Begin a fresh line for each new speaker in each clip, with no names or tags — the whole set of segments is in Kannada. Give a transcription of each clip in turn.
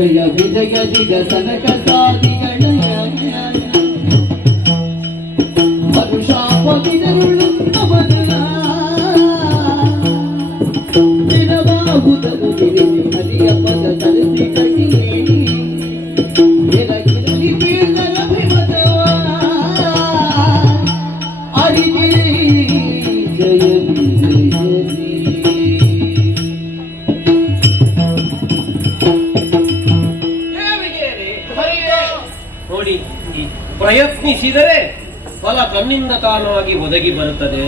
ವಿಜಯದಿಗ ಸನಕ ಸಾಧಿಗಳ ಮರುಷಾಪವಿದರುಳು ಅವನ ದಿನವಾಗುವುದು ಗಿರಿಜಿ ಹರಿಯ ಪದ
ಪ್ರಯತ್ನಿಸಿದರೆ ಫಲ ತನ್ನಿಂದ ತಾನಾಗಿ ಒದಗಿ ಬರುತ್ತದೆ.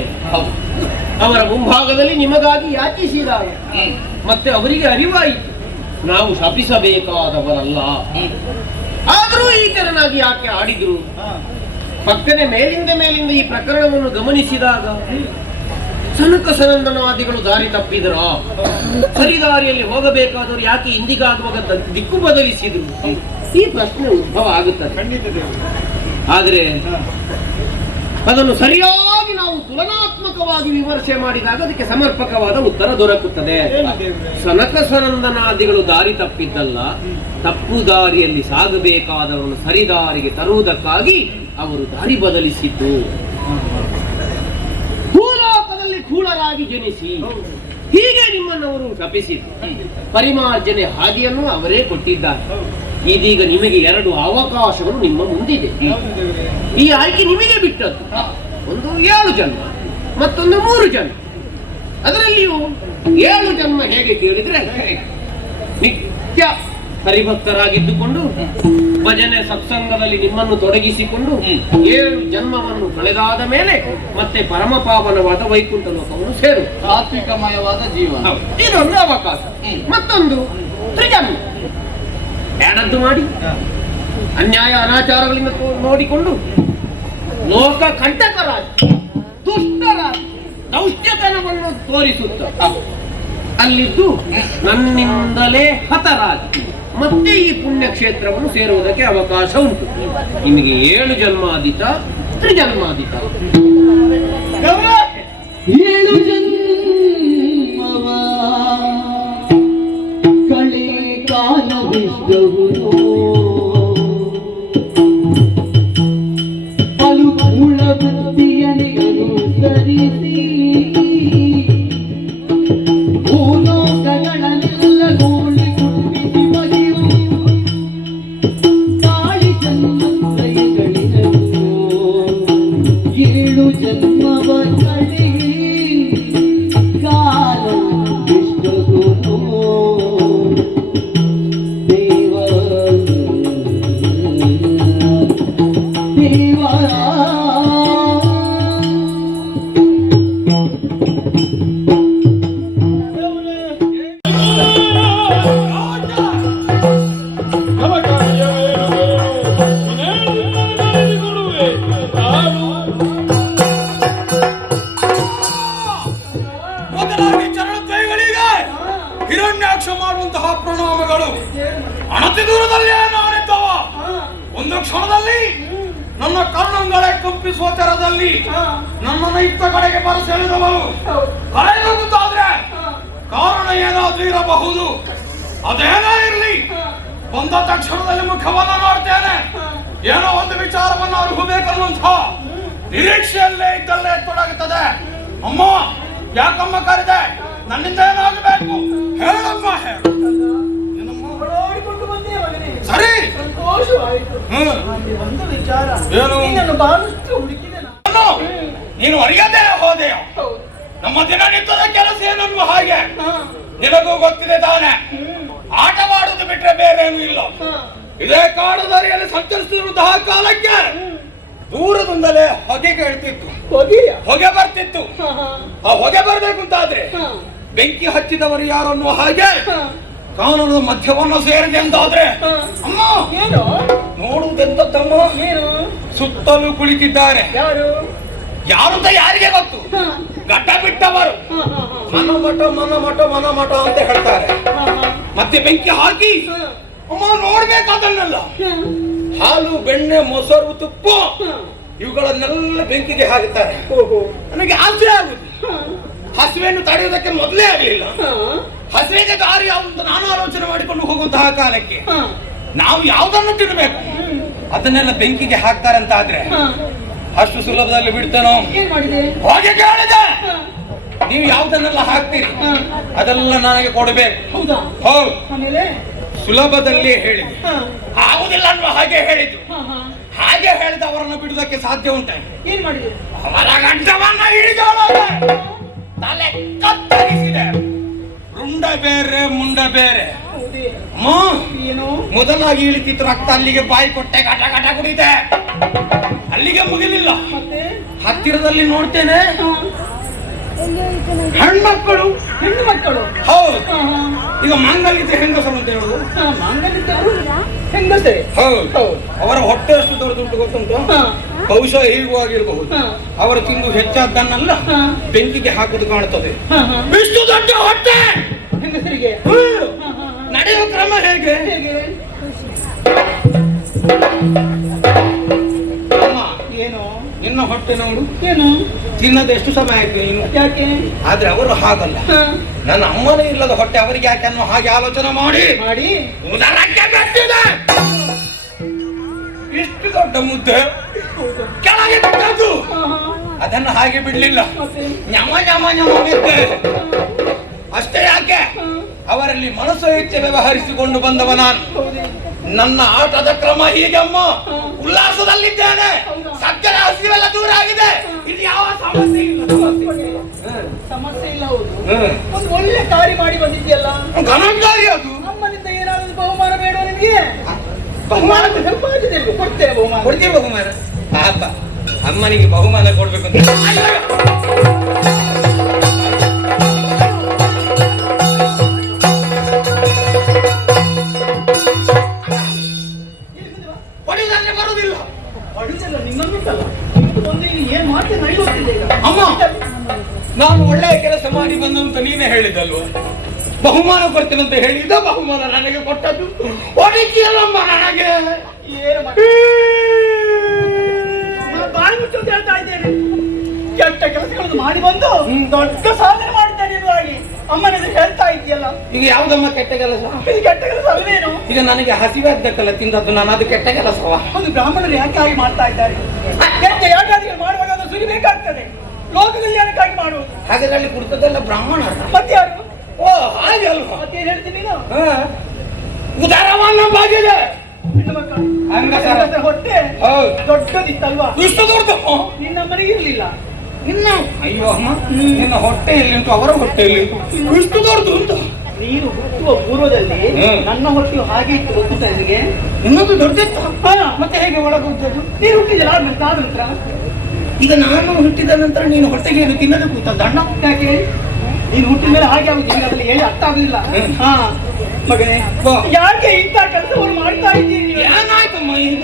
ಅವರ ಮುಂಭಾಗದಲ್ಲಿ ನಿಮಗಾಗಿ ಯಾಚಿಸಿದಾಗ ಮತ್ತೆ ಅವರಿಗೆ ಅರಿವಾಯಿತು. ನಾವು ಶಪಿಸಬೇಕಾದವರಲ್ಲ. ಆದರೂ ಈ ತೆರನಾಗಿ ಯಾಕೆ ಆಡಿದ್ರು? ಪಕ್ಕನೆ ಮೇಲಿಂದ ಮೇಲಿಂದ ಈ ಪ್ರಕರಣವನ್ನು ಗಮನಿಸಿದಾಗ ಸನಕ ಸನಂದನವಾದಿಗಳು ದಾರಿ ತಪ್ಪಿದ್ರ? ಸರಿದಾರಿಯಲ್ಲಿ ಹೋಗಬೇಕಾದವರು ಯಾಕೆ ಇಂದಿಗಾಗುವಾಗ ದಿಕ್ಕು ಬದಲಿಸಿದ್ರು? ಈ ಪ್ರಶ್ನೆ ಉದ್ಭವ ಆಗುತ್ತದೆ. ಆದರೆ ಅದನ್ನು ಸರಿಯಾಗಿ ನಾವು ತುಲನಾತ್ಮಕವಾಗಿ ವಿಮರ್ಶೆ ಮಾಡಿದಾಗ ಅದಕ್ಕೆ ಸಮರ್ಪಕವಾದ ಉತ್ತರ ದೊರಕುತ್ತದೆ. ಸನಕ ಸನಂದನಾದಿಗಳು ದಾರಿ ತಪ್ಪಿದ್ದಲ್ಲ, ತಪ್ಪು ದಾರಿಯಲ್ಲಿ ಸಾಗಬೇಕಾದವನು ಸರಿದಾರಿಗೆ ತರುವುದಕ್ಕಾಗಿ ಅವರು ದಾರಿ ಬದಲಿಸಿದ್ದು. ಭೂಲೋಕದಲ್ಲಿ ಕೂಳರಾಗಿ ಜನಿಸಿ ಹೀಗೆ ನಿಮ್ಮನ್ನು ಅವರು ಶಪಿಸಿದ್ದು ಪರಿಮಾರ್ಜನೆ ಹಾದಿಯನ್ನು ಅವರೇ ಕೊಟ್ಟಿದ್ದಾರೆ. ಇದೀಗ ನಿಮಗೆ ಎರಡು ಅವಕಾಶಗಳು ನಿಮ್ಮ ಮುಂದಿದೆ. ಈ ಆಯ್ಕೆ ನಿಮಗೆ ಬಿಟ್ಟದ್ದು. ಒಂದು ಏಳು ಜನ್ಮ ಮತ್ತೊಂದು ಮೂರು ಜನ್ಮ. ಅದರಲ್ಲಿಯೂ ಏಳು ಜನ್ಮ ಹೇಗೆ ಕೇಳಿದ್ರೆ ನಿತ್ಯ ಹರಿಭಕ್ತರಾಗಿದ್ದುಕೊಂಡು ಭಜನೆ ಸತ್ಸಂಗದಲ್ಲಿ ನಿಮ್ಮನ್ನು ತೊಡಗಿಸಿಕೊಂಡು ಏಳು ಜನ್ಮವನ್ನು ಕಳೆದಾದ ಮೇಲೆ ಮತ್ತೆ ಪರಮ ಪಾವನವಾದ ವೈಕುಂಠ ಲೋಕವನ್ನು ಸೇರು.
ಸಾತ್ವಿಕಮಯವಾದ ಜೀವನ.
ಇದೊಂದು ಅವಕಾಶ. ಮತ್ತೊಂದು ತ್ರಿಜನ್ಮ. ಎರಡದ್ದು ಮಾಡಿ ಅನ್ಯಾಯ ಅನಾಚಾರಗಳಿಂದ ನೋಡಿಕೊಂಡು ಲೋಕ ಕಂಟಕರಾಗಿ ದುಷ್ಟರ ದೌಷ್ಟ್ಯತನವನ್ನು ತೋರಿಸುತ್ತ. ಅಲ್ಲಿದ್ದು ನನ್ನಿಂದಲೇ ಹತರಾಗಿ. ಮತ್ತೆ ಈ ಪುಣ್ಯ ಕ್ಷೇತ್ರವನ್ನು ಸೇರುವುದಕ್ಕೆ ಅವಕಾಶ ಉಂಟು. ನಿಮಗೆ ಏಳು ಜನ್ಮಾದಿತ ತ್ರಿಜನ್ಮಾದಿತ.
ಏಳು ಜನ್ಮವ
ಕಂಪಿಸುವ ತರದಲ್ಲಿ ನನ್ನನ್ನು ಇತ್ತ ಕಡೆಗೆ ಬರಸೆಳೆದವರು ಕರೆಯನ್ನು ಗೊತ್ತಾದ್ರೆ ಕಾರಣ ಏನಾದ್ರೂ ಇರಬಹುದು? ಅದೇನೇ ಇರಲಿ. ಬಂದ ತಕ್ಷಣದಲ್ಲಿ ಮುಖವನ್ನ ನೋಡ್ತೇನೆ. ಏನೋ ಒಂದು ವಿಚಾರವನ್ನು ಅನುಭವಬೇಕನ್ನುವಂಥ ನಿರೀಕ್ಷೆಯಲ್ಲೇ ಇದ್ದಲ್ಲೇ ತೊಡಗುತ್ತದೆ ಅಮ್ಮ ಯಾಕಮ್ಮ ಕರೆದೆ? ನನ್ನಿಂದ ಏನಾಗಬೇಕು? ಹೇಳಮ್ಮ ಹೇಳು. ಸರಿ.
ಸಂತೋಷವಾಯಿತು
ಹ್ಮ್.
ಒಂದು ವಿಚಾರ
ಏನು?
ನಿನ್ನನ್ನು ಬಹಳಷ್ಟು ಹುಡುಕಿದೆ ನಾನು
ಅರಿಯದೇ ಹೋದೆಯೋ
ಹೌದು.
ನಮ್ಮ ದಿನನಿತ್ಯದ ಕೆಲಸ ಏನನ್ನುವ ಹಾಗೆ?
ಹಾ,
ನಿನಗೂ ಗೊತ್ತಿದೆ ತಾನೆ.
ಹ್ಮ್,
ಆಟವಾಡುವುದು ಬಿಟ್ರೆ ಏನು ಇಲ್ಲ.
ಹಾ,
ಇದೇ ಕಾಡು ದಾರಿಯಲ್ಲಿ ಸಂಚರಿಸುತ್ತಿರುವಂತಹ ಕಾಲಕ್ಕೆ ದೂರದಿಂದಲೇ ಹೊಗೆ ಕೇಳ್ತಿತ್ತು.
ಹೋಗಿಯ?
ಹೊಗೆ ಬರ್ತಿತ್ತು.
ಹಾ, ಹಾ,
ಆ ಹೊಗೆ ಬರಬೇಕು ಅಂತಾದ್ರೆ
ಹಾ,
ಬೆಂಕಿ ಹಚ್ಚಿದವರು ಯಾರು ಅನ್ನುವ ಹಾಗೆ
ಹಾ,
ಕಾನೂನದ ಮಧ್ಯವನ್ನು ಸೇರಿದೆ ಅಂತಾದ್ರೆ
ಹಾ.
ಅಮ್ಮ
ಏನು?
ನೋಡುವುದೆಂತದ್ದಮ್ಮ
ಏನು?
ಸುತ್ತಲೂ ಕುಳಿತಿದ್ದಾರೆ.
ಯಾರು?
ಯಾರು ಅಂತ ಯಾರಿಗೆ ಗೊತ್ತು? ಘಟ್ಟ ಬಿಟ್ಟವರು.
ಮನಮಠ ಮನಮಠ ಹಾ,
ಮನ ಮಠ ಮನ ಮಠ ಮನ ಮಠ ಅಂತ ಹೇಳ್ತಾರೆ. ಮತ್ತೆ ಬೆಂಕಿ ಹಾಕಿ ಅಮ್ಮ ನೋಡ್ಬೇಕದನ್ನೆಲ್ಲ. ಹಾಲು ಬೆಣ್ಣೆ ಮೊಸರು ತುಪ್ಪ ಇವುಗಳನ್ನೆಲ್ಲ ಬೆಂಕಿಗೆ ಹಾಕುತ್ತಾರೆ ನನಗೆ ಆಸೆ
ಆಗುತ್ತೆ
ಹಸುವೆಯನ್ನು ತಡೆಯುವುದಕ್ಕೆ ಮೊದಲೇ ಆಗಲಿಲ್ಲ.
ಹಾ,
ಹಸುವಿಗೆ ದಾರಿ ಯಾವುದು ನಾನು ಆಲೋಚನೆ ಮಾಡಿಕೊಂಡು ಹೋಗುವಂತಹ ಕಾಲಕ್ಕೆ ನಾವು ಯಾವುದನ್ನು ತಿನ್ನಬೇಕು ಅದನ್ನೆಲ್ಲ ಬೆಂಕಿಗೆ ಹಾಕ್ತಾರೆ ಅಂತ ಆದ್ರೆ ಅಷ್ಟು ಸುಲಭದಲ್ಲಿ ಬಿಡ್ತೇನೋ? ಹಾಗೆ ಕೇಳಿದೆ. ನೀವು ಯಾವ್ದನ್ನೆಲ್ಲ ಹಾಕ್ತೀರಿ? ಅದೆಲ್ಲ ನನಗೆ ಕೊಡಬೇಕು.
ಹೌದಾ?
ಸುಲಭದಲ್ಲಿ ಹೇಳಿದೆ. ಆಗುದಿಲ್ಲ ಅನ್ನುವ ಹಾಗೆ ಹೇಳಿದ್ರು. ಹಾಗೆ ಹೇಳಿದ ಅವರನ್ನು ಬಿಡುವುದಕ್ಕೆ ಸಾಧ್ಯ ಉಂಟೆ? ಅವರ ಗಂಟವನ್ನ ಹಿಡಿದ ತಲೆ ಕತ್ತರಿಸಿದೆ. ರುಂಡ ಬೇರೆ ಮುಂಡ ಬೇರೆ.
ಏನು?
ಮೊದಲಾಗಿ ಇಳಿತಿತ್ತು ರಕ್ತ ಅಲ್ಲಿಗೆ ಬಾಯಿ ಕೊಟ್ಟೆ ಘಟ ಘಟ ಕುಡಿತೆ ಅಲ್ಲಿಗೆ ಮುಗಿಲಿಲ್ಲ. ಹತ್ತಿರದಲ್ಲಿ ನೋಡ್ತೇನೆ. ಹೆಣ್ಮಕ್ಕಳು
ಹೆಣ್ಣು ಮಕ್ಕಳು
ಹೌದು. ಈಗ ಮಾಂಗಲ್ಯತೆ ಹೆಂಗಸರು ಅಂತ ಹೇಳುದು?
ಹೆಂಗಸರೆ?
ಹೌದು. ಅವರ ಹೊಟ್ಟೆ ಅಷ್ಟು ದೊಡ್ಡದುಂಟು ಗೊತ್ತುಂಟು? ಬಹುಶಃ ಹೀಗೂ ಆಗಿರಬಹುದು. ಅವರ ತಿಂದು ಹೆಚ್ಚಾದ್ದನ್ನೆಲ್ಲ ಬೆಂಕಿಗೆ ಹಾಕುದು ಕಾಣುತ್ತದೆ. ಇಷ್ಟು ದೊಡ್ಡ ಹೊಟ್ಟೆ!
ಹೆಂಗಸರಿಗೆ.
ನಡೆಯುವ ಕ್ರಮ ಹೇಗೆ?
ಏನು?
ನಿನ್ನ ಹೊಟ್ಟೆ ನೋಡು.
ಏನು?
ತಿನ್ನದ ಎಷ್ಟು ಸಮಯ ಆಯ್ತು ನೀನು?
ಯಾಕೆ?
ಆದ್ರೆ ಅವರು ಹಾಗಲ್ಲ. ನನ್ನ ಅಮ್ಮನೇ ಇಲ್ಲದ ಹೊಟ್ಟೆ ಅವರಿಗೆ ಯಾಕೆ ಅನ್ನೋ ಹಾಗೆ ಆಲೋಚನೆ ಮಾಡಿ.
ಮಾಡಿ.
ಉದರಕ್ಕೆ ಇಷ್ಟು ದೊಡ್ಡ ಮುದ್ದೆ. ಕೆಳಗೆ ಬಿಟ್ಟದ್ದು. ಅದನ್ನು ಹಾಗೆ ಬಿಡ್ಲಿಲ್ಲ. ನ್ಯಮ ನ್ಯಮ ಬಿದ್ದೆ. ಅಷ್ಟೇ ಯಾಕೆ? ಅವರಲ್ಲಿ ಮನಸ್ಸು ಹೆಚ್ಚು ವ್ಯವಹರಿಸಿಕೊಂಡು ಬಂದವ ನಾನು. ನನ್ನ ಆಟದ ಕ್ರಮ ಹೀಗಮ್ಮ. ಉಲ್ಲಾಸದಲ್ಲಿದ್ದೇನೆ. ಸಕ್ಕರೆ ಹಸಿವೆಲ್ಲ ದೂರ ಆಗಿದೆ. ಇದು ಯಾವ ಸಮಸ್ಯೆ ಇಲ್ಲ.
ಸಮಸ್ಯೆ ಇಲ್ಲ. ಹೌದು. ಒಂದು ಒಳ್ಳೆ ಕಾರ್ಯ ಮಾಡಿ ಬಂದಿದ್ಯಲ್ಲ
ಘನಕಾರಿ ಅದು.
ನಮ್ಮನಿಂದ ಏನಾದ್ರು ಬಹುಮಾನ ಬೇಡ ನಿಮಗೆ?
ಬಹುಮಾನ
ಕೊಡ್ತೇವೆ ಕೊಡ್ತೇನೆ ಬಹುಮಾನ.
ಕೊಡ್ತೀವಿ ಬಹುಮಾನ. ಪಾಪ. ಅಮ್ಮನಿಗೆ ಬಹುಮಾನ ಕೊಡ್ಬೇಕು ಅಂತ. ಒಳ್ಳೆಯ ಕೆಲಸ ಮಾಡಿ ಬಂದು ಅಂತ ನೀನೇ ಹೇಳಿದಲ್ವ? ಬಹುಮಾನ ಕೊಡ್ತೇನೆ ಅಂತ ಹೇಳಿದ ಬಹುಮಾನ ನನಗೆ ಕೊಟ್ಟದ್ದು. ಒಡಿಕೆಯಲ್ಲಮ್ಮ ನನಗೆ.
ಅಂತ ಹೇಳ್ತಾ ಇದ್ದೇನೆ. ಕೆಟ್ಟ ಕೆಲಸಗಳನ್ನು ಮಾಡಿ ಬಂದು ದೊಡ್ಡ ಸಾಧನೆ ಮಾಡಿದ್ದೇನೆ ಎನ್ನುವಾಗಿ ಅಮ್ಮನ ಎದುರು ಹೇಳ್ತಾ ಇದೆಯಲ್ಲ
ಈಗ ಯಾವ್ದಮ್ಮ ಕೆಟ್ಟ ಕೆಲಸ?
ಇದು ಕೆಟ್ಟ ಕೆಲಸ ಅಲ್ವೇನು?
ಈಗ ನನಗೆ ಹಸಿವಾದ್ದಕ್ಕಲ್ಲ ತಿಂದದ್ದು ನಾನು ಅದು ಕೆಟ್ಟ ಕೆಲಸವ?
ಒಂದು ಬ್ರಾಹ್ಮಣರು ಯಾಕೆ ಆಗಿ ಮಾಡ್ತಾ ಇದ್ದಾರೆ? ಕೆಟ್ಟ ಯಾಕಾದ್ರೆ ಮಾಡುವಾಗ ಅದು ಸುಲಿಬೇಕಾಗ್ತದೆ. ಲೋಕದಲ್ಲಿ ಏನಕ್ಕಾಗಿ ಮಾಡುವುದು?
ಹಾಗಾದ್ರೆ ಅಲ್ಲಿ ಕುಡಿತದೆಲ್ಲ ಬ್ರಾಹ್ಮಣ
ಮತ್ತೆ ಯಾರು?
ಓ ಹಾಗೆ ಅಲ್ವಾ?
ಮತ್ತೇನ್ ಹೇಳ್ತೀನಿ ನೀನು?
ಹಾ. ಉದರವನ್ನ ಬಾಗಿದೆ
ಹೊಟ್ಟೆ
ಹೌದು.
ದೊಡ್ಡದಿತ್ತಲ್ವಾ?
ಇಷ್ಟು ದೊಡ್ಡ?
ನಿನ್ನ ಮನೆಗೆ ಇರ್ಲಿಲ್ಲ.
ನಿನ್ನ ಅಯ್ಯೋ ಅಮ್ಮ ನಿನ್ನ ಹೊಟ್ಟೆ ಎಲ್ಲಿಂಟು ಅವರ ಹೊಟ್ಟೆ ಎಲ್ಲಿಂಟು ಇಷ್ಟು ದೊಡ್ಡದು ಉಂಟು.
ನೀನು ಹುಟ್ಟುವ ಪೂರ್ವದಲ್ಲಿ
ಹ್ಮ್.
ನನ್ನ ಹೊಟ್ಟೆಯು ಹಾಗೆ ಇತ್ತು ಗೊತ್ತುಂಟ ನಿನಗೆ?
ಇನ್ನೊಂದು ದೊಡ್ಡದಿತ್ತು?
ಹಾ,
ಮತ್ತೆ ಹೇಗೆ ಒಳಗೆ
ನೀನು ಹುಟ್ಟಿದಿಲ್ಲ ಆದ ನಂತರ?
ಈಗ ನಾನು ಹುಟ್ಟಿದ ನಂತರ ನೀನು ಹೊಟ್ಟೆಗೆ ಏನು ತಿನ್ನದು ಕೂತದ್ದು ಅಣ್ಣ
ಯಾಕೆ ನೀನು ಹುಟ್ಟಿದ ಮೇಲೆ ಹಾಗೆ ಆಗುದು ನಿನಗೆ ಅದರಲ್ಲಿ ಹೇಳಿ ಅರ್ಥ ಆಗುದಿಲ್ಲ. ಹಾ. ಮಗನೇ. ಯಾಕೆ ಇಂಥ ಕೆಲಸವನ್ನು ಮಾಡ್ತಾ ಇದ್ದೀನಿ ಏನಾಯ್ತು
ಏನಾಯ್ತಮ್ಮ? ಈಗ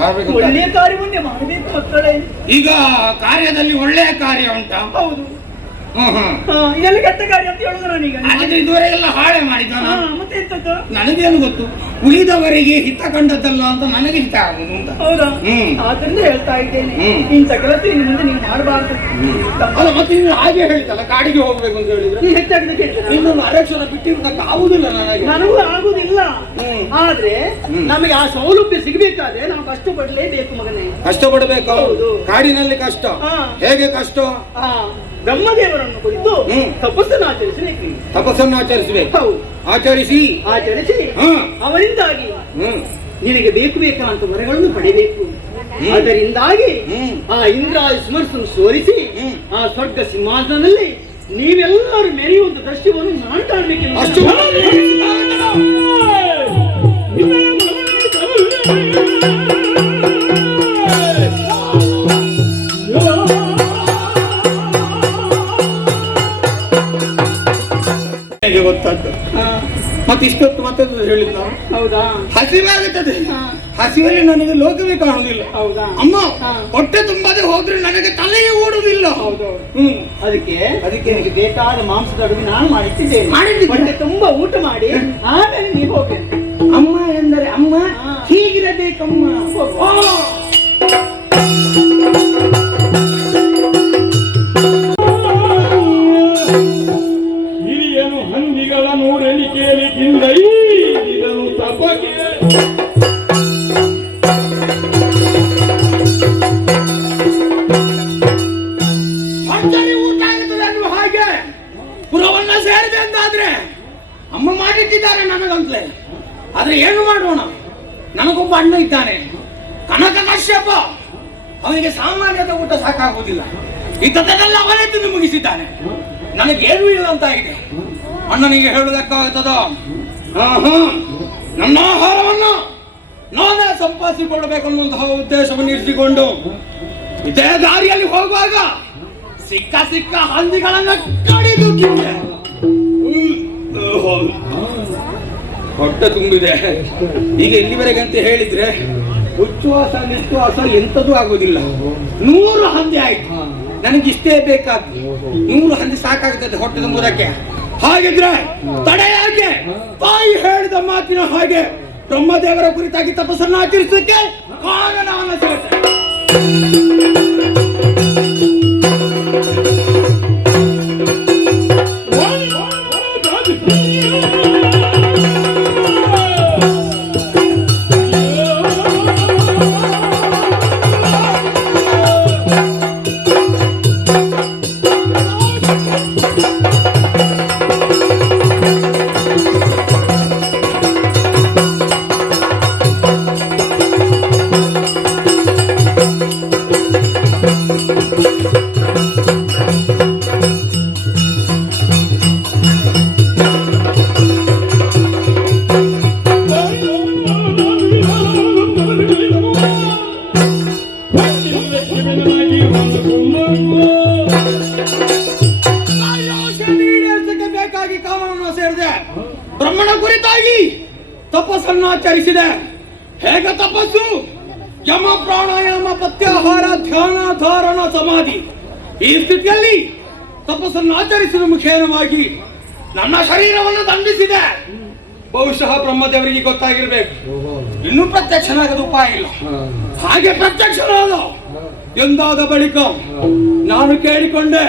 ಆದ್ರೆ
ಅಂತ.
ಒಳ್ಳೆಯ ಕಾರ್ಯವನ್ನೇ ಮಾಡಬೇಕು ಮಕ್ಕಳೇ.
ಈಗ ಕಾರ್ಯದಲ್ಲಿ ಒಳ್ಳೆಯ ಕಾರ್ಯ ಉಂಟಾ?
ಹೌದು.
ಹ್ಮ್ ಹ್ಮ್.
ಹಾ, ಇದೆಲ್ಲ ಕೆಟ್ಟ ಕಾರ್ಯ ಅಂತ ಹೇಳುದು ನಾನೀಗ.
ಹಾಗಿದ್ರೆ ಇದುವರೆಗೆಲ್ಲ ಹಾಳೆ ಮಾಡಿದ
ಹಾ, ಮತ್ತೆ ಎಂತದ್ದು?
ನನಗೇನು ಗೊತ್ತು? ಉಳಿದವರಿಗೆ ಹಿತ ಕಂಡದ್ದಲ್ಲ ಅಂತ ನನಗೆ ಹಿತ ಆಗುದು ಅಂತ.
ಹೌದಾ. ಆದ್ರಿಂದ ಹೇಳ್ತಾ ಇದ್ದೇನೆ. ಇಂಥ ಕೆಲಸ ಇನ್ನು ಮುಂದೆ ನೀವು ಮಾಡಬಾರ್ದು.
ಅಲ್ಲ ಮತ್ತೆ ನೀನು ಹಾಗೆ ಹೇಳಿದಲ್ಲ ಕಾಡಿಗೆ ಹೋಗ್ಬೇಕು ಅಂತ ಹೇಳಿದ್ರೆ?
ನೀ ಹೆಚ್ಚಾಗಿ ಕೇಳ್ತೇನೆ
ನಿನ್ನನ್ನು ಅರಕ್ಷಣ ಬಿಟ್ಟಿರುವುದಕ್ಕೆ ಆಗುದಿಲ್ಲ ನನಗೆ.
ನನಗೂ ಆಗುದಿಲ್ಲ. ಆದ್ರೆ. ನಮಗೆ ಆ ಸೌಲಭ್ಯ ಸಿಗಬೇಕಾದ್ರೆ ನಾವು ಕಷ್ಟಪಡಲೇಬೇಕು ಮಗನೇ.
ಕಷ್ಟಪಡಬೇಕು. ಕಾಡಿನಲ್ಲಿ ಕಷ್ಟ. ಹೇಗೆ ಕಷ್ಟ?
ಬ್ರಹ್ಮದೇವರನ್ನು ಕುರಿತು ತಪಸ್ಸನ್ನು ಆಚರಿಸಬೇಕು.
ತಪಸ್ಸನ್ನು ಆಚರಿಸಬೇಕು.
ಹೌದು.
ಆಚರಿಸಿ.
ಆಚರಿಸಿ. ಅವರಿಂದಾಗಿ ನಿನಗೆ ಬೇಕು ಬೇಕಾದಂತ ವರಗಳನ್ನು ಪಡೆಯಬೇಕು. ಅದರಿಂದಾಗಿ ಆ ಇಂದ್ರ ಸ್ಮರ್ಸನ್ನು ಸೋರಿಸಿ ಆ ಸ್ವರ್ಗ ಸಿಂಹಾಸನದಲ್ಲಿ ನೀವೆಲ್ಲರೂ ಮೆರೆಯುವಂತ ದೃಶ್ಯವನ್ನು ನಾನು ಕಾಣಬೇಕೆಂದು
ಅಷ್ಟು ಹೇಳಿದ್ ನಾವು
ಹೌದಾ?
ಹಸಿವಾಗುತ್ತದೆ. ಹಸಿವಲ್ಲಿ ನನಗೆ ಲೋಕವೇ ಕಾಣುವುದಿಲ್ಲ.
ಹೌದಾ?
ಅಮ್ಮ ಹೊಟ್ಟೆ ತುಂಬದೆ ಹೋದ್ರೆ ನನಗೆ ತಲೆಯೇ ಓಡುವುದಿಲ್ಲ.
ಹೌದು.
ಹ್ಮ್.
ಅದಕ್ಕೆ ಅದಕ್ಕೆ? ನಿನಗೆ ಬೇಕಾದ ಮಾಂಸದ ಅಡುಗೆ ನಾನು
ಮಾಡಿಟ್ಟಿದ್ದೆ?
ಹೊಟ್ಟೆ ತುಂಬಾ ಊಟ ಮಾಡಿ ಆಮೇಲೆ ನೀವು ಹೋಗಿ
ಅಮ್ಮ ಎಂದರೆ ಅಮ್ಮ. ಹೀಗಿರಬೇಕಮ್ಮ.
ಹೋಗು.
ಅವನಿಗೆ ಸಾಮಾನ್ಯದ ಊಟ ಸಾಕಾಗುವುದಿಲ್ಲ. ಇದ್ದದನ್ನೆಲ್ಲ ಅವನೇ ತಿಂದು ಮುಗಿಸಿದ್ದಾನೆ ನನಗೇನು ಇಲ್ಲ ಅಂತ ಇದೆ ಅಣ್ಣನಿಗೆ ಹೇಳುವುದಕ್ಕಾಗುತ್ತದ? ನನ್ನ ಆಹಾರವನ್ನು ನಾನೇ ಸಂಪಾದಿಸಿಕೊಳ್ಳಬೇಕನ್ನುವಂತಹ ಉದ್ದೇಶವನ್ನು ಇರಿಸಿಕೊಂಡು ಇದೇ ದಾರಿಯಲ್ಲಿ ಹೋಗುವಾಗ ಸಿಕ್ಕ ಸಿಕ್ಕ ಹಂದಿಗಳನ್ನ ಕಡಿದು. ಹೊಟ್ಟೆ ತುಂಬಿದೆ. ಈಗ ಎಲ್ಲಿವರೆಗೆ ಅಂತ ಹೇಳಿದ್ರೆ ಉಚ್ಛ್ವಾಸ ನಿಶ್ವಾಸ ಎಂತದೂ ಆಗೋದಿಲ್ಲ. ನೂರು ಹಂದಿ ಆಯ್ತು. ನನಗೆ ಇಷ್ಟೇ ಬೇಕಾದ್ದು. ನೂರು ಹಂದಿ ಸಾಕಾಗ್ತದೆ ಹೊಟ್ಟೆ ತುಂಬುದಕ್ಕೆ ಹಾಗಿದ್ರೆ ತಡೆಯಾಗೆ ತಾಯಿ ಹೇಳಿದ ಮಾತಿನ ಹಾಗೆ ಬ್ರಹ್ಮದೇವರ ಕುರಿತಾಗಿ ತಪಸ್ಸನ್ನು ಆಚರಿಸಲಿಕ್ಕೆ ಕಾರಣವನ್ನು ಮುಖೇನವಾಗಿ ನನ್ನ ಶರೀರವನ್ನು ದಂಡಿಸಿದೆ. ಬಹುಶಃ ಬ್ರಹ್ಮದೇವರಿಗೆ ಗೊತ್ತಾಗಿರ್ಬೇಕು. ಇನ್ನೂ ಪ್ರತ್ಯಕ್ಷನಾಗದ ಉಪಾಯ ಇಲ್ಲ. ಹಾಗೆ ಪ್ರತ್ಯಕ್ಷನಾದ ಎಂದಾದ ಬಳಿಕ ನಾನು ಕೇಳಿಕೊಂಡೆ,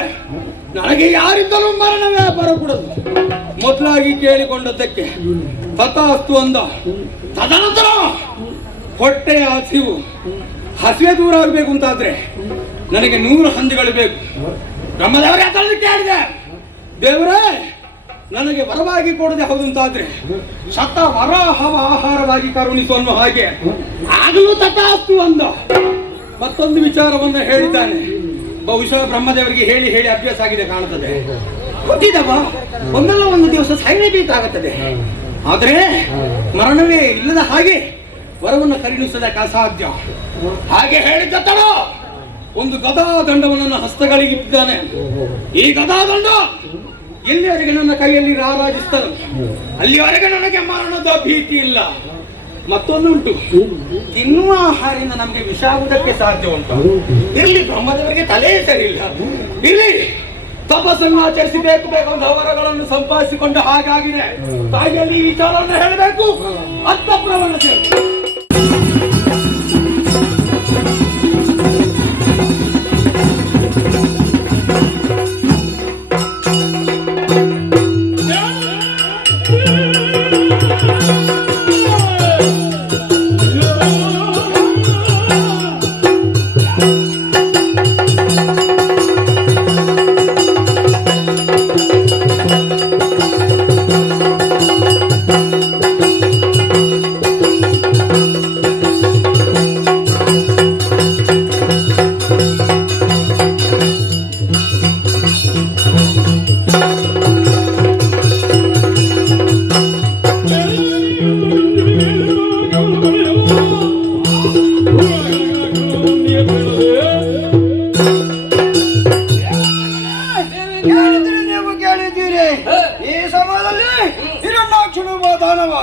ನನಗೆ ಯಾರಿದ್ದರೂ ಮರಣವೇ ಬರಕೂಡದು. ಮೊದಲಾಗಿ ಕೇಳಿಕೊಂಡದ್ದಕ್ಕೆ ತಥಾಸ್ತು ಅಂದ, ತದನಂತರ ಹೊಟ್ಟೆಯ ಹಸಿವು, ಹಸಿವೆ ದೂರ ಆಗಬೇಕು ಅಂತಾದ್ರೆ ನನಗೆ ನೂರು ಹಂದಿಗಳು ಬೇಕು. ಬ್ರಹ್ಮದೇವರೇ ಅದನ್ನು ಕೇಳಿದೆ. ದೇವರೇ, ನನಗೆ ವರವಾಗಿ ಕೊಡದೆ ಹೌದು ಅಂತ ಅಂತಾದ್ರೆ ವರ ಹವ ಆಹಾರವಾಗಿ ಕರುಣಿಸು ಅನ್ನೋ ಹಾಗೆ. ಆಗಲೂ ತಟಾಸ್ತು ಅಂದ. ಮತ್ತೊಂದು ವಿಚಾರವನ್ನ ಹೇಳಿದ್ದಾನೆ. ಬಹುಶಃ ಬ್ರಹ್ಮದೇವರಿಗೆ ಹೇಳಿ ಹೇಳಿ ಅಭ್ಯಾಸ ಆಗಿದೆ ಕಾಣುತ್ತದೆ ಗೊತ್ತಿದವ? ಒಂದಲ್ಲ ಒಂದು ದಿವಸ ಸಾಯಲೇಬೇಕಾಗುತ್ತದೆ ಆದ್ರೆ ಮರಣವೇ ಇಲ್ಲದ ಹಾಗೆ ವರವನ್ನು ಕರುಣಿಸೋದಕ್ಕೆ ಅಸಾಧ್ಯ. ಹಾಗೆ ಹೇಳಿದ ತಡ ಒಂದು ಗದಾ ದಂಡವನ್ನು ಹಸ್ತಗಳಿಗೆ ಇಟ್ಟಿದ್ದಾನೆ. ಈ ಗದಾ ದಂಡ ಎಲ್ಲಿವರೆಗೆ ನನ್ನ ಕೈಯಲ್ಲಿ ರಾರಾಜಿಸ್ತಾರ ಅಲ್ಲಿವರೆಗೆ ನನಗೆ ಮರಣದ ಭೀತಿ ಇಲ್ಲ. ಮತ್ತೊಂದುಂಟು. ತಿನ್ನುವ ಆಹಾರದಿಂದ ನಮಗೆ ವಿಷ ಆಗುವುದಕ್ಕೆ ಸಾಧ್ಯ ಉಂಟು ಇರ್ಲಿ, ಬ್ರಹ್ಮದೇವರಿಗೆ ತಲೆ ಸರಿ ಇಲ್ಲ ಇರ್ಲಿ, ತಪಸ್ಸನ್ನು ಆಚರಿಸಿ ಬೇಕು ಬೇಕು ಅಂತ ವರಗಳನ್ನು ಸಂಪಾದಿಸಿಕೊಂಡು ಹಾಗಾಗಿದೆ. ತಾಯಿಯಲ್ಲಿ ಈ ವಿಚಾರವನ್ನು ಹೇಳಬೇಕು. ನೀವು
ಕೇಳಿದ್ದೀರಿ? ಈ ಸಮಯದಲ್ಲಿ ಹಿರಣ್ಣಾಕ್ಷನು ದಾನವ.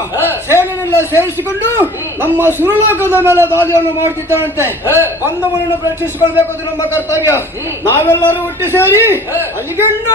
ಸೇನೆನೆಲ್ಲ ಸೇರಿಸಿಕೊಂಡು ನಮ್ಮ ಸುರಲೋಕದ ಮೇಲೆ ದಾಳಿಯನ್ನು ಮಾಡ್ತಿದ್ದಾನಂತೆ. ಬಂಧವನ್ನು ಪ್ರಶ್ನಿಸಿಕೊಳ್ಬೇಕು ಅದು ನಮ್ಮ ಕರ್ತವ್ಯ. ನಾವೆಲ್ಲರೂ ಒಟ್ಟು ಸೇರಿ
ಅಲ್ಲಿಗೆಂಡ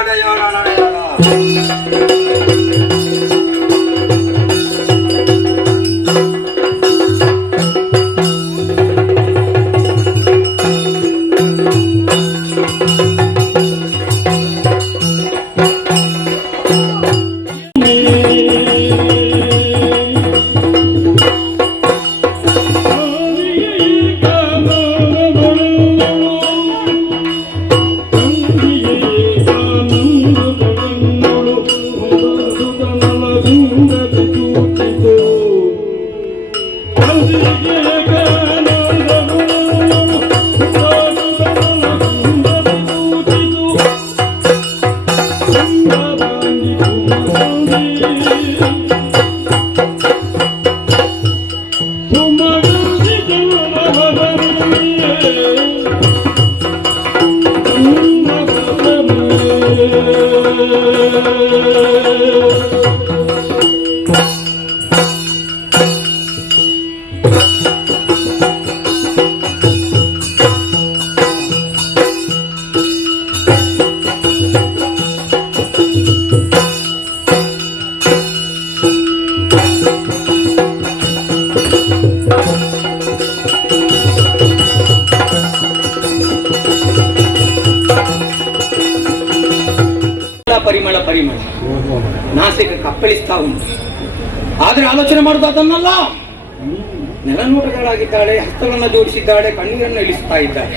ಹಸ್ತಗಳನ್ನು ಜೋಡಿಸಿದ್ದಾಳೆ, ಕಣ್ಣೀರನ್ನು ಇಳಿಸ್ತಾ ಇದ್ದಾಳೆ.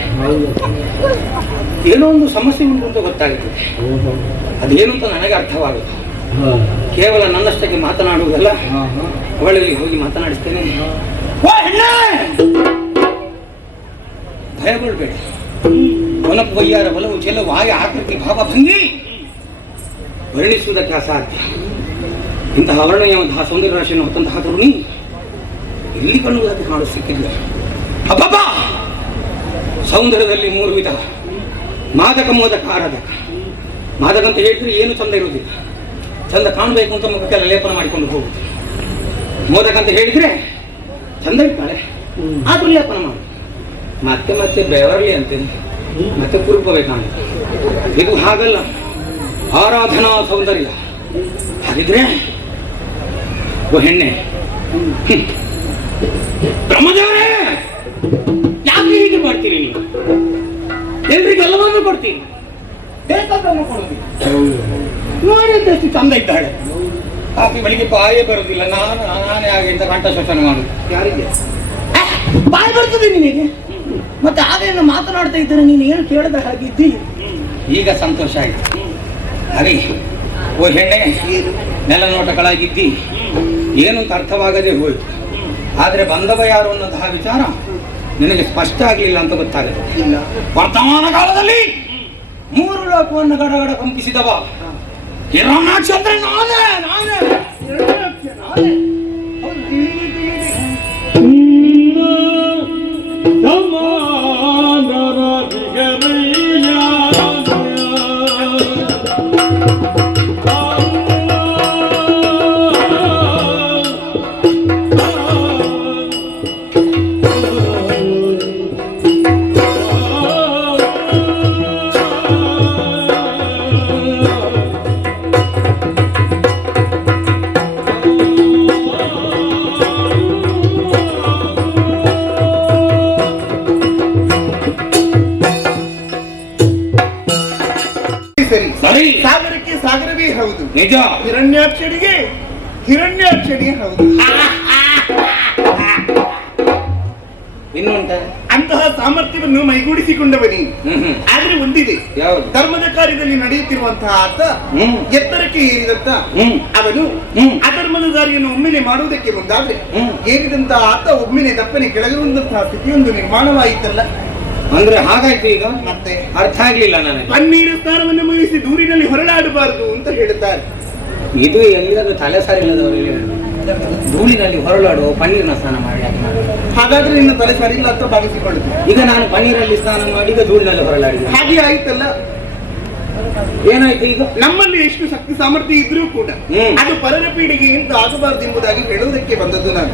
ಏನೋ ಒಂದು ಸಮಸ್ಯೆ ಉಂಟು ಅಂತ ಗೊತ್ತಾಗುತ್ತೆ ಅದೇನು ಅಂತ ನನಗೆ ಅರ್ಥವಾಗುತ್ತೆ ಕೇವಲ ನನ್ನಷ್ಟಕ್ಕೆ ಮಾತನಾಡುವುದಲ್ಲ, ಅವಳಲ್ಲಿ ಹೋಗಿ ಮಾತನಾಡಿಸ್ತೇನೆ. ಭಯಗೊಳ್ಬೇಡ ವಯ್ಯಾರ ಬಲವು ಚೆಲವು ಆಯ ಆಕೃತಿ ಭಾವ ಭಂಗಿ ವರ್ಣಿಸುವುದಕ್ಕೆ ಅಸಾಧ್ಯ. ಇಂತಹ ವರ್ಣೀಯವಂತಹ ಸೌಂದರ್ಯ ರಾಶಿಯನ್ನು ಹೊತ್ತಂತಹ ತರುಣಿ ಎಲ್ಲಿ ಕಣ್ಣುಗಳಾಗಿ ಸೌಂದರ್ಯದಲ್ಲಿ ಮೂರು ವಿಧ ಮಾದಕ, ಮೋದಕ, ಆರಾಧಕ. ಮಾದಕ ಅಂತ ಹೇಳಿದ್ರೆ ಏನು ಚಂದ ಇರುವುದಿಲ್ಲ. ಚಂದ ಕಾಣಬೇಕು ಅಂತ ಮುಖಕ್ಕೆಲ್ಲ ಲೇಪನ ಮಾಡಿಕೊಂಡು ಹೋಗುತ್ತೆ ಮೋದಕ ಅಂತ ಹೇಳಿದ್ರೆ ಚಂದ ಇರ್ತಾಳೆ. ಆದ್ರೂ ಲೇಪನ ಮಾಡು. ಮತ್ತೆ ಮತ್ತೆ ಬೆವರಲಿ ಅಂತೇನೆ. ಮತ್ತೆ ಕುರುಪಬೇಕಂತ ಇದು ಹಾಗಲ್ಲ. ಆರಾಧನಾ ಸೌಂದರ್ಯ. ಹಾಗಿದ್ರೆ, ಓ ಹೆಣ್ಣೆ. ಹ್ಮ್. ಬ್ರಹ್ಮದೇವರೇ! ಎಲ್ರಿಗೆಲ್ಲವನ್ನು ಕೊಡ್ತೀನಿ. ಬೇಕಾದನ್ನು ಕೊಡೋದಿಲ್ಲ. ನೋಡಿ ಚಂದ ಇದ್ದಾಳೆ. ಆಕೆ ಬಳಿಗೆ ಬಾಯೇ ಬರುವುದಿಲ್ಲ ನಾನು ನಾನೇ ಹಾಗೆ ಇಂಥ ಕಂಠ ಶೋಷಣೆ ಮಾಡುದು. ಯಾರಿಗೆ? ಆ, ಬಾಯಿ ಬರ್ತದೆ ನಿನಗೆ. ಮತ್ತೆ ಆಗೇನು ಮಾತನಾಡ್ತಾ ಇದ್ದರೆ ನೀನು ಏನು ಕೇಳದ ಹಾಗಿದ್ದಿ ಈಗ ಸಂತೋಷ ಆಯ್ತು. ಅರೆ ಓ ಹೆಣ್ಣೆ ನೆಲನೋಟಗಳಾಗಿದ್ದಿ. ಏನು ಅಂತ ಅರ್ಥವಾಗದೆ ಹೋಯ್ತು. ಆದರೆ ಬಂದವ ಯಾರು ಅನ್ನೋಂತಹ ವಿಚಾರ? ನಿನಗೆ ಸ್ಪಷ್ಟ ಆಗಲಿಲ್ಲ ಅಂತ ಗೊತ್ತಾಗುತ್ತೆ ವರ್ತಮಾನ ಕಾಲದಲ್ಲಿ ಮೂರು ಲೋಕವನ್ನು ಗಡಗಡ ಕಂಪಿಸಿದವ. ಹಿರಣ್ಯಾಕ್ಷ ಅಂದ್ರೆ ನಾನೇ ನಾನೇ. ಹಿರಣ್ಯಾಕ್ಷ ನಾನೇ.
ಹಿರಣ್ಯಾಕ್ಷರಿಯೇ ಹೌದು
ಇನ್ನುಂಟ
ಅಂತಹ ಸಾಮರ್ಥ್ಯವನ್ನು ಮೈಗೂಡಿಸಿಕೊಂಡವನಿ. ಆದ್ರೆ ಒಂದಿದೆ. ಧರ್ಮದ ಕಾರ್ಯದಲ್ಲಿ ನಡೆಯುತ್ತಿರುವಂತಹ ಆತ ಎತ್ತರಕ್ಕೆ ಏರಿದಂತ ಅವನು. ಅಧರ್ಮದ ದಾರಿಯನ್ನು ಒಮ್ಮೆಲೆ ಮಾಡುವುದಕ್ಕೆ ಮುಂದಾದ್ರೆ. ಏರಿದಂತಹ ಆತ ಒಮ್ಮೆಲೆ ದಪ್ಪನೆ ಕೆಳಗಿರುವಂತಹ ಸ್ಥಿತಿಯೊಂದು ನಿರ್ಮಾಣವಾಯಿತಲ್ಲ.
ಅಂದ್ರೆ ಹಾಗಾಯ್ತು ಈಗ?
ಮತ್ತೆ?
ಅರ್ಥ ಆಗ್ಲಿಲ್ಲ ನನಗೆ.
ಪನ್ನೀರು ಸ್ಥಾನವನ್ನು ಮುಗಿಸಿ ದೂರಿನಲ್ಲಿ ಹೊರಳಾಡಬಾರದು ಅಂತ ಹೇಳುತ್ತಾರೆ.
ಇದು ಎಲ್ಲಿಯಾದ್ರೂ ತಲೆ ಸರಿಲ್ಲದವರಿಗೆ ಧೂಳಿನಲ್ಲಿ ಹೊರಳಾಡುವ ಪನ್ನೀರ್ನ ಸ್ನಾನ ಮಾಡಿ
ಹಾಗಾದ್ರೆ ನಿನ್ನ ತಲೆ ಸರಿ ಇಲ್ಲ ಅಂತ ಭಾವಿಸಿಕೊಳ್ಳುತ್ತೆ.
ಈಗ ನಾನು ಪನ್ನೀರಲ್ಲಿ ಸ್ನಾನ ಮಾಡಿ ಈಗ ಧೂಳಿನಲ್ಲಿ ಹೊರಳಾಡಿದೆ
ಹಾಗೆ ಆಯ್ತಲ್ಲ?
ಏನಾಯ್ತು ಈಗ?
ನಮ್ಮಲ್ಲಿ ಎಷ್ಟು ಶಕ್ತಿ ಸಾಮರ್ಥ್ಯ ಇದ್ರೂ ಕೂಡ. ಅದು ಪರರ ಪೀಳಿಗೆ ಇಂತ ಆಗಬಾರದು ಎಂಬುದಾಗಿ ಹೇಳುವುದಕ್ಕೆ ಬಂದದ್ದು ನಾನು.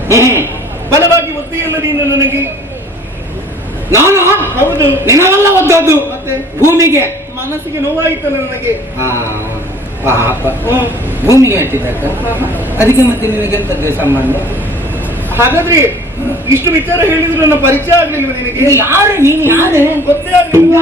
ಬಲವಾಗಿ ಒತ್ತೆಯಲ್ಲ ನೀನು ನನಗೆ?
ನಾನು?
ಹೌದು.
ನಿನ್ನವೆಲ್ಲ ಒದ್ದದ್ದು.
ಮತ್ತೆ?
ಭೂಮಿಗೆ.
ಮನಸ್ಸಿಗೆ ನೋವಾಯಿತಲ್ಲ ನನಗೆ?
ಪಾಪ.
ಹಬ್ಬ
ಭೂಮಿಗೆ ಅಂಟಿದ್ದಕ್ಕ ಅದಕ್ಕೆ ಮತ್ತೆ ನಿನಗೆಂತದ್ದು ಸಂಬಂಧ
ಹಾಗಾದ್ರೆ ಇಷ್ಟು ವಿಚಾರ ಹೇಳಿದ್ರು ನನ್ನ ಪರಿಚಯ ಆಗ್ಲಿಲ್ವ ನಿನಗೆ?
ಯಾರು? ನೀನು ಯಾರೇ?
ಗೊತ್ತೇ
ಆಗ್ಲಿಲ್ಲ